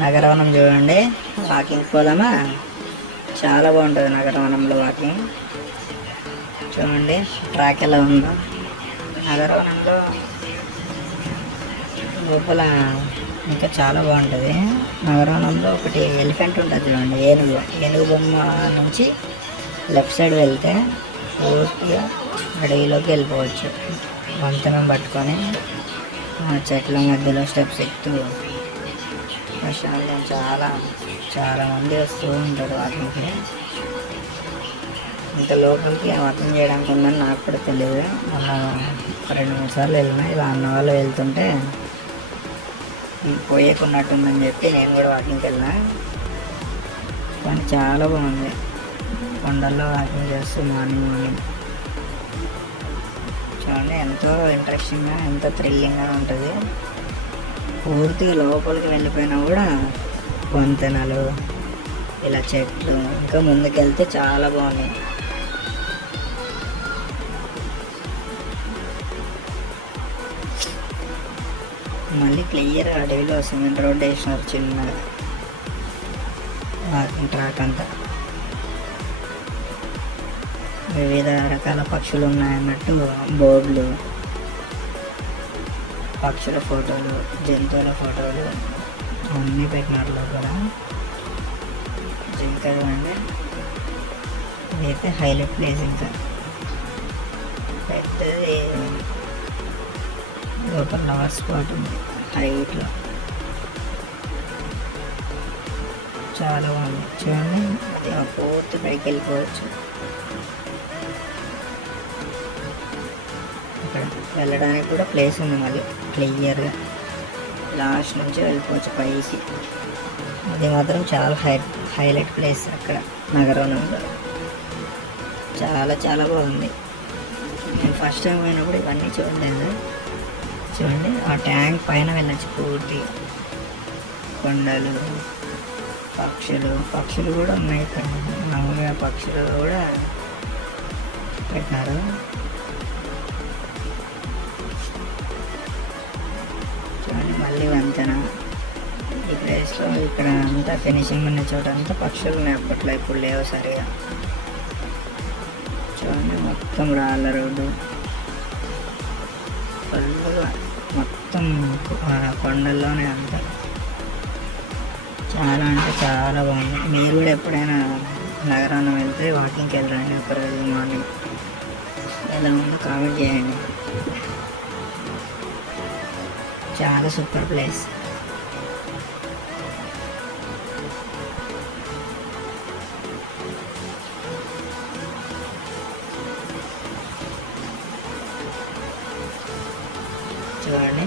నగరవనం చూడండి, వాకింగ్ పోదామా? చాలా బాగుంటుంది నగరవనంలో వాకింగ్. చూడండి ట్రాక్ ఎలా ఉందో. నగరవనంలో లోపల ఇంకా చాలా బాగుంటుంది. నగరవనంలో ఒకటి ఎలిఫెంట్ ఉంటుంది చూడండి, ఏనుగు బొమ్మ నుంచి లెఫ్ట్ సైడ్ వెళ్తే పూర్తిగా అడవిలోకి వెళ్ళిపోవచ్చు. వంతెనం పట్టుకొని చెట్ల మధ్యలో స్టెప్స్ ఎక్కుతూ ప్రశాంతం. చాలా మంది వస్తూ ఉంటారు వాకింగ్కి. ఇంత లోపలికి వాకింగ్ చేయడానికి ఉందని నాకు కూడా తెలియదు. మొన్న 2-3 సార్లు వెళ్ళినా, ఇలా అన్న వాళ్ళు వెళ్తుంటే పోయేకున్నట్టుందని చెప్పి నేను కూడా వాకింగ్కి వెళ్ళినా. కానీ చాలా బాగుంది కొండల్లో వాకింగ్ చేస్తూ మార్నింగ్ చూడండి. ఎంతో ఇంట్రెస్టింగ్గా, ఎంతో థ్రిల్లింగ్గా ఉంటుంది. పూర్తిగా లోపలికి వెళ్ళిపోయినా కూడా వంతెనలు, ఇలా చెట్లు, ఇంకా ముందుకెళ్తే చాలా బాగున్నాయి. మళ్ళీ క్లియర్ అడవిలో సిమెంట్ రోడ్ వేసినారు చిన్నగా, వాకింగ్ ట్రాక్ అంతా. వివిధ రకాల పక్షులు ఉన్నాయన్నట్టు బోర్డులు, పక్షుల ఫోటోలు, జంతువుల ఫోటోలు అన్నీ పెట్టినారు లోపల. జింక చూడండి, ఇదైతే హైలైట్ ప్లేస్. ఇంకా పెద్దది లోపల లవర్ స్పాట్ ఉంది హైట్లో, చాలా బాగుంది. చూడండి అది పూర్తి పైకి వెళ్ళిపోవచ్చు. ఇక్కడ వెళ్ళడానికి కూడా ప్లేస్ ఉంది మళ్ళీ క్లియర్గా, లాస్ట్ నుంచి వెళ్ళిపోవచ్చు పైకి. అది మాత్రం చాలా హైలైట్ ప్లేస్ అక్కడ నగరంలో. చాలా బాగుంది. నేను ఫస్ట్ టైం పోయినప్పుడు ఇవన్నీ చూడలేదు. చూడండి ఆ ట్యాంక్ పైన వెళ్ళచ్చు పూర్తి. కొండలు, పక్షులు కూడా ఉన్నాయి ఇక్కడ. మామూలుగా పక్షులు కూడా పెట్టినారు. చూడండి మళ్ళీ వంతెన. ఈ ప్లేస్లో ఇక్కడ అంతా ఫినిషింగ్ ఉన్న చోట అంతా పక్షులు ఉన్నాయి అప్పట్లో, ఇప్పుడు లేవు సరిగా. చూడండి మొత్తం రాళ్ళ రోడ్డు, ఫుల్గా మొత్తం కొండల్లోనే అంతా. చాలా అంటే చాలా బాగుంది. మీరు కూడా ఎప్పుడైనా నగరాన్ని వెళ్తే వాకింగ్కి వెళ్ళండి ఒకరోజు మార్నింగ్. ఎలా ఉందో కామెంట్ చేయండి. చాలా సూపర్ ప్లేస్. చూడండి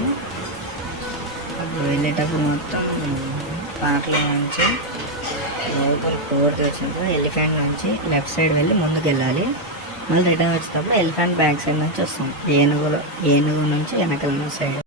అప్పుడు వెళ్ళేటప్పుడు మొత్తం పార్క్లో నుంచి లోపల పూర్తి వచ్చినప్పుడు ఎలిఫెంట్ నుంచి లెఫ్ట్ సైడ్ వెళ్ళి ముందుకు వెళ్ళాలి. మళ్ళీ రిటర్న్ వచ్చేటప్పుడు ఎలిఫెంట్ బ్యాక్ సైడ్ నుంచి వస్తాం. ఏనుగు నుంచి వెనకాల సైడ్.